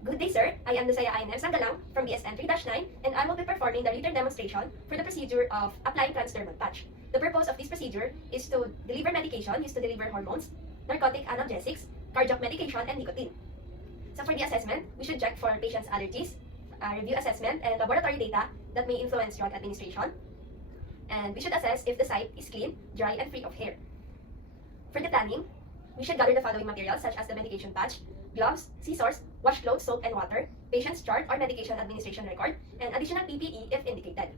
Good day, sir. I am Nusaya Ainer Sanggalang from BSN 3-9, and I will be performing the written demonstration for the procedure of applying transdermal patch. The purpose of this procedure is to deliver medication used to deliver hormones, narcotic analgesics, cardiac medication, and nicotine. So for the assessment, we should check for patient's allergies, review assessment, and laboratory data that may influence drug administration. And we should assess if the site is clean, dry, and free of hair. For the planning, we should gather the following materials such as the medication patch, gloves, scissors, washcloths, soap, and water, patient's chart or medication administration record, and additional PPE if indicated.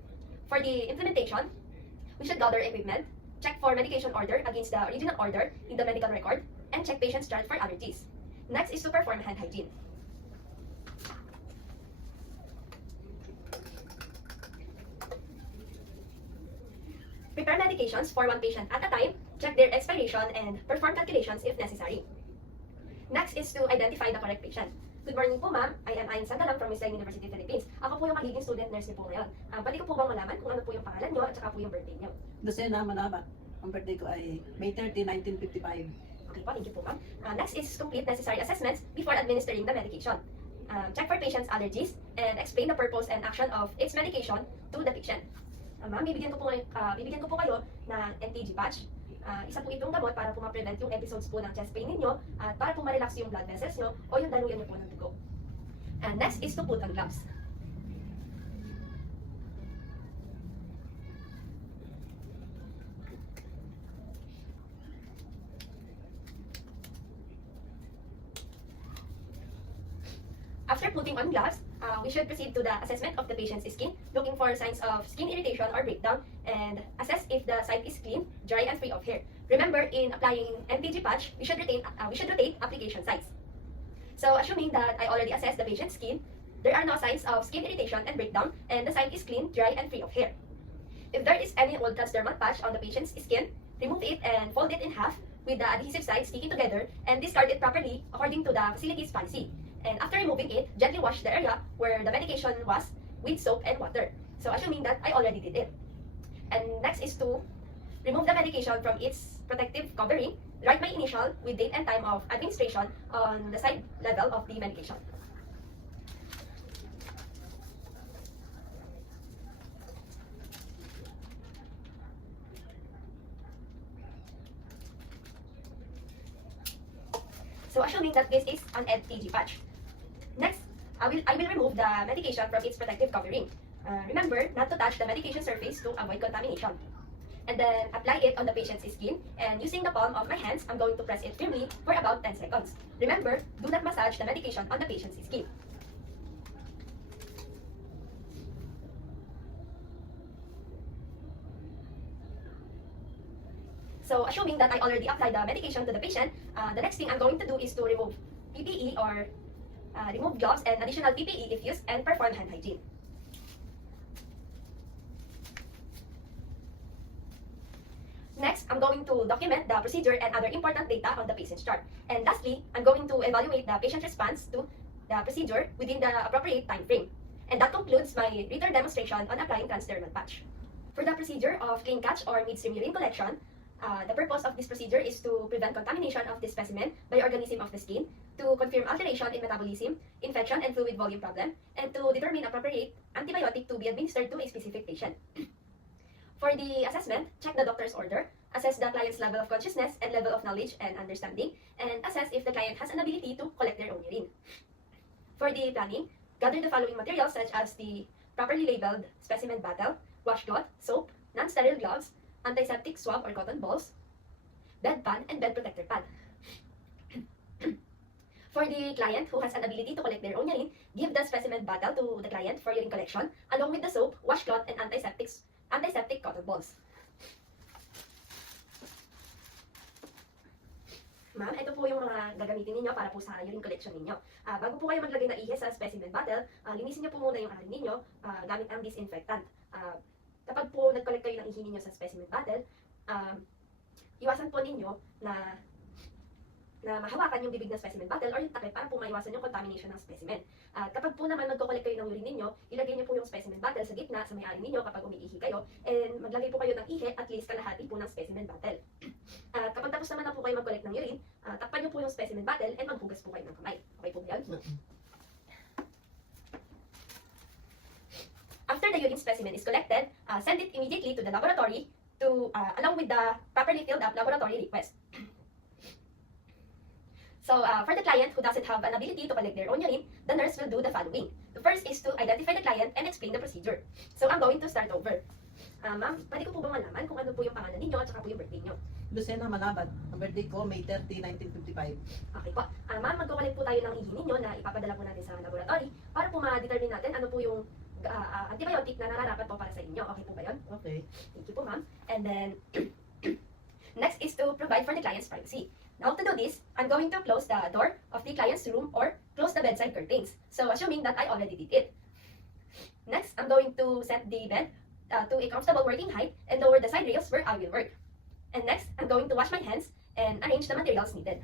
For the implementation, we should gather equipment, check for medication order against the original order in the medical record, and check patient's chart for allergies. Next is to perform hand hygiene. Prepare medications for one patient at a time, check their expiration, and perform calculations if necessary. Next is to identify the correct patient. Good morning po, ma'am. I am Ayn Sanggalang from Islam University, Philippines. Ako po yung magiging student nurse niyo po ngayon. Pwede ko po bang malaman kung ano po yung pangalan niyo at saka po yung birthday niyo? Lucena Manabat. Ang birthday ko ay May 30, 1955. Okay po, thank you po, ma'am. Next is complete necessary assessments before administering the medication. Check for patient's allergies and explain the purpose and action of its medication to the patient. Ma'am, bibigyan ko po kayo ng NTG patch. Isa po itong gamot para po ma-prevent yung episodes po ng chest pain ninyo at para po ma-relax yung blood vessels nyo o yung daluyan nyo po ng dugo. And next is to put on gloves. After putting on gloves, we should proceed to the assessment of the patient's skin, looking for signs of skin irritation or breakdown, and assess if the site is clean, dry, and free of hair. Remember, in applying MTG patch, we should rotate application sites. So, assuming that I already assessed the patient's skin, there are no signs of skin irritation and breakdown, and the site is clean, dry, and free of hair. If there is any old transdermal patch on the patient's skin, remove it and fold it in half with the adhesive sides sticking together and discard it properly according to the facility's policy. And after removing it, gently wash the area where the medication was with soap and water. So assuming that I already did it. And next is to remove the medication from its protective covering, write my initial with date and time of administration on the side level of the medication. So assuming that this is an NTG patch. Next, I will remove the medication from its protective covering. Remember not to touch the medication surface to avoid contamination. And then apply it on the patient's skin, and using the palm of my hands, I'm going to press it firmly for about 10 seconds. Remember, do not massage the medication on the patient's skin. So assuming that I already applied the medication to the patient, the next thing I'm going to do is to remove PPE or remove gloves and additional PPE if used, and perform hand hygiene. Next, I'm going to document the procedure and other important data on the patient's chart. And lastly, I'm going to evaluate the patient response to the procedure within the appropriate time frame. And that concludes my written demonstration on applying transdermal patch. For the procedure of clean catch or midstream urine collection, the purpose of this procedure is to prevent contamination of the specimen by organism of the skin, to confirm alteration in metabolism, infection, and fluid volume problem, and to determine appropriate antibiotic to be administered to a specific patient. For the assessment, check the doctor's order, assess the client's level of consciousness and level of knowledge and understanding, and assess if the client has an ability to collect their own urine. For the planning, gather the following materials such as the properly labeled specimen bottle, washcloth, soap, non-sterile gloves, antiseptic swab or cotton balls, bedpan, and bed protector pad. For the client who has an ability to collect their own urine, give the specimen bottle to the client for urine collection, along with the soap, washcloth, and antiseptic cotton balls. Ma'am, ito po yung mga gagamitin ninyo para po sa urine collection ninyo. Bago po kayo maglagay ng ihe sa specimen bottle, linisin niyo po muna yung urine ninyo gamit ang disinfectant. Kapag po nag-collect kayo ng ihi ninyo sa specimen bottle, iwasan po ninyo na mahawakan yung bibig ng specimen bottle or yung takip para po maiwasan yung contamination ng specimen. Kapag po naman nagko-collect kayo ng urine ninyo, ilagay niyo po yung specimen bottle sa gitna sa may-ari ninyo kapag umiihi kayo, and maglagay po kayo ng ihe at least kalahati po ng specimen bottle. Kapag tapos naman na po kayo mag-collect ng urine, takpan niyo po yung specimen bottle and maghugas po kayo ng kamay. Okay po ba yan? urine specimen is collected, send it immediately to the laboratory to along with the properly filled up laboratory request. So for the client who doesn't have an ability to collect their own urine, the nurse will do the following. The first is to identify the client and explain the procedure. So I'm going to start over. Ma'am, pwede ko po bang malaman kung ano po yung pangalan ninyo at saka po yung birthday nyo? Lucena Manabat. Ang birthday ko, May 30, 1955. Okay po. Ma'am, magkukulit po tayo ng ihi ninyo na ipapadala po natin sa laboratory para po ma-determine natin ano po yung antibiotic na nararapat po para sa inyo. Okay po ba yun? Okay. Thank you po, ma'am. And then, next is to provide for the client's privacy. Now, to do this, I'm going to close the door of the client's room or close the bedside curtains. So, assuming that I already did it. Next, I'm going to set the bed to a comfortable working height and lower the side rails where I will work. And next, I'm going to wash my hands and arrange the materials needed.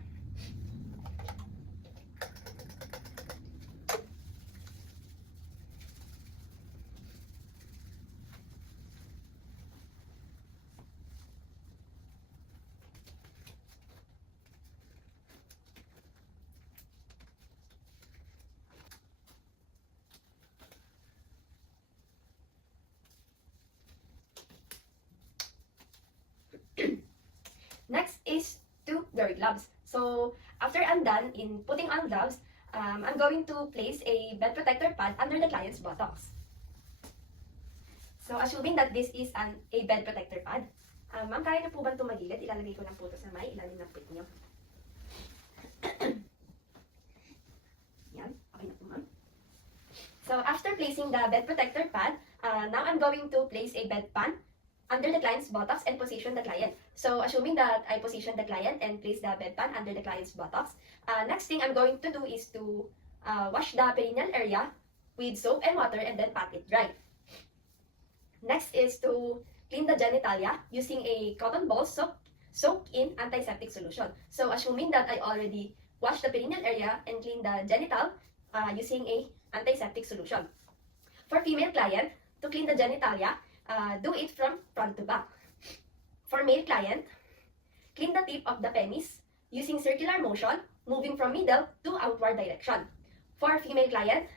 Next is to wear gloves. So after I'm done in putting on gloves, I'm going to place a bed protector pad under the client's buttocks. So assuming that this is a bed protector pad, ma'am, kaya niyo po ba tumagilid? Ilalagay ko lang po ito sa may ilalim ng pit niyo. Yan, okay na po, ma'am. So after placing the bed protector pad, now I'm going to place a bedpan under the client's buttocks and position the client. So assuming that I position the client and place the bedpan under the client's buttocks, next thing I'm going to do is to wash the perineal area with soap and water and then pat it dry. Next is to clean the genitalia using a cotton ball soaked in antiseptic solution. So assuming that I already washed the perineal area and cleaned the genital using a antiseptic solution. For female client, to clean the genitalia, do it from front to back. For male client, clean the tip of the penis using circular motion, moving from middle to outward direction. For female client,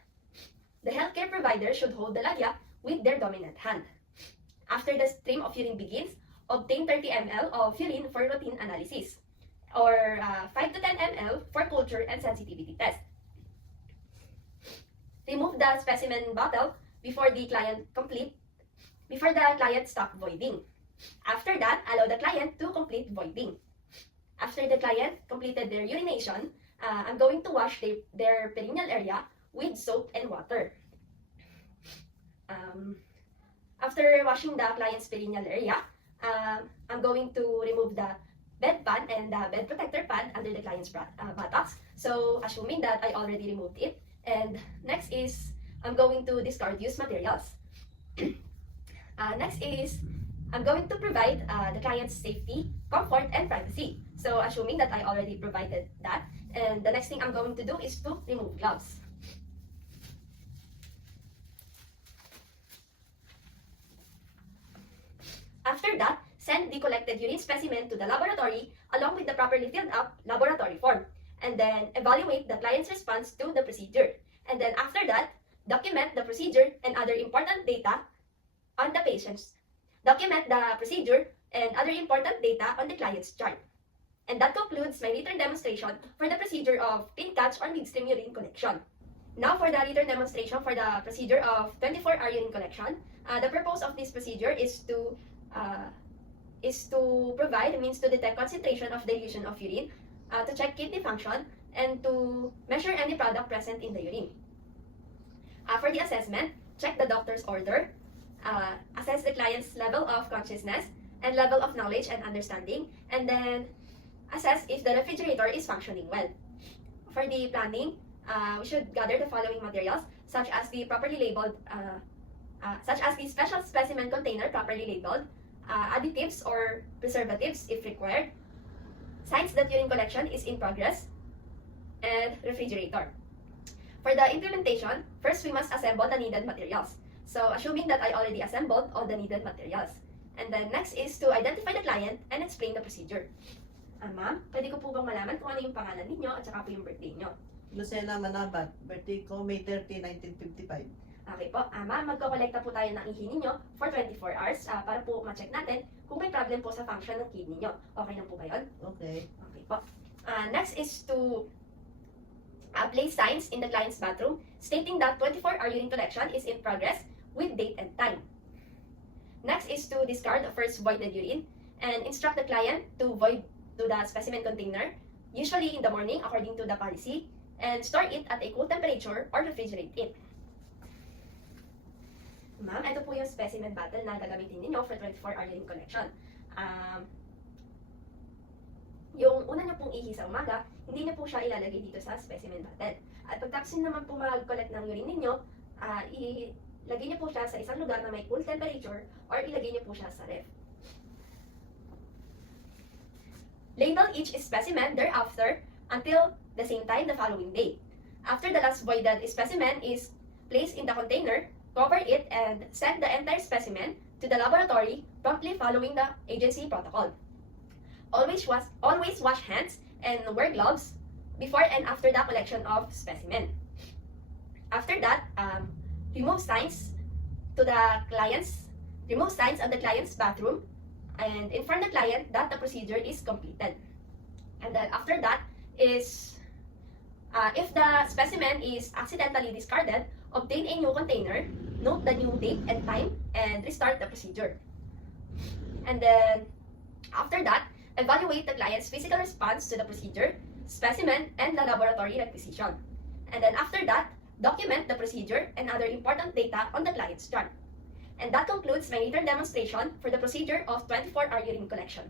the healthcare provider should hold the labia with their dominant hand. After the stream of urine begins, obtain 30 ml of urine for routine analysis, or 5 to 10 ml for culture and sensitivity test. Remove the specimen bottle before the client stop voiding. After that, allow the client to complete voiding. After the client completed their urination, I'm going to wash their perineal area with soap and water. After washing the client's perineal area, I'm going to remove the bedpan and the bed protector pad under the client's buttocks. So, assuming that I already removed it. And next is, I'm going to discard used materials. Next is, I'm going to provide the client's safety, comfort, and privacy. So, assuming that I already provided that. And the next thing I'm going to do is to remove gloves. After that, send the collected urine specimen to the laboratory along with the properly filled up laboratory form. And then evaluate the client's response to the procedure. And then after that, document the procedure and other important data on the patient's. Document the procedure and other important data on the client's chart. And that concludes my written demonstration for the procedure of clean catch or midstream urine collection. Now for the written demonstration for the procedure of 24-hour urine collection. The purpose of this procedure is to provide means to detect concentration of dilution of urine, to check kidney function, and to measure any product present in the urine. For the assessment, check the doctor's order, assess the client's level of consciousness and level of knowledge and understanding, and then assess if the refrigerator is functioning well. For the planning, we should gather the following materials, such as the special specimen container properly labeled, additives or preservatives if required, signs that urine collection is in progress, and refrigerator. For the implementation, first we must assemble the needed materials. So assuming that I already assembled all the needed materials. And then next is to identify the client and explain the procedure. Ma'am, pwede ko po bang malaman kung ano yung pangalan ninyo at saka po yung birthday nyo? Lucena Manabat. Birthday ko, May 30, 1955. Okay po, ma'am, magko-collecta po tayo ng ihi ninyo for 24 hours para po ma-check natin kung may problem po sa function ng kidney nyo. Okay lang po ba yun? Okay. Okay po. Next is to place signs in the client's bathroom stating that 24-hour urine collection is in progress with date and time. Next is to discard the first voided urine and instruct the client to void to the specimen container, usually in the morning according to the policy, and store it at a cool temperature or refrigerate it. Ma'am, ito po yung specimen bottle na gagamitin ninyo for 24-hour urine collection. Yung una nyo pong ihi sa umaga, hindi nyo po siya ilalagay dito sa specimen bottle. At pagtapos nyo naman po mag-collect ng urine ninyo, ilagay nyo po siya sa isang lugar na may cool temperature or ilagay nyo po siya sa ref. Label each specimen thereafter until the same time the following day. After the last voided specimen is placed in the container, cover it and send the entire specimen to the laboratory promptly following the agency protocol. Always wash hands and wear gloves before and after the collection of specimen. After that, remove signs of the client's bathroom and inform the client that the procedure is completed. And then after that is, if the specimen is accidentally discarded, obtain a new container, note the new date and time, and restart the procedure. And then after that, evaluate the client's physical response to the procedure, specimen, and the laboratory requisition. And then after that, document the procedure and other important data on the client's chart. And that concludes my written demonstration for the procedure of 24-hour urine collection.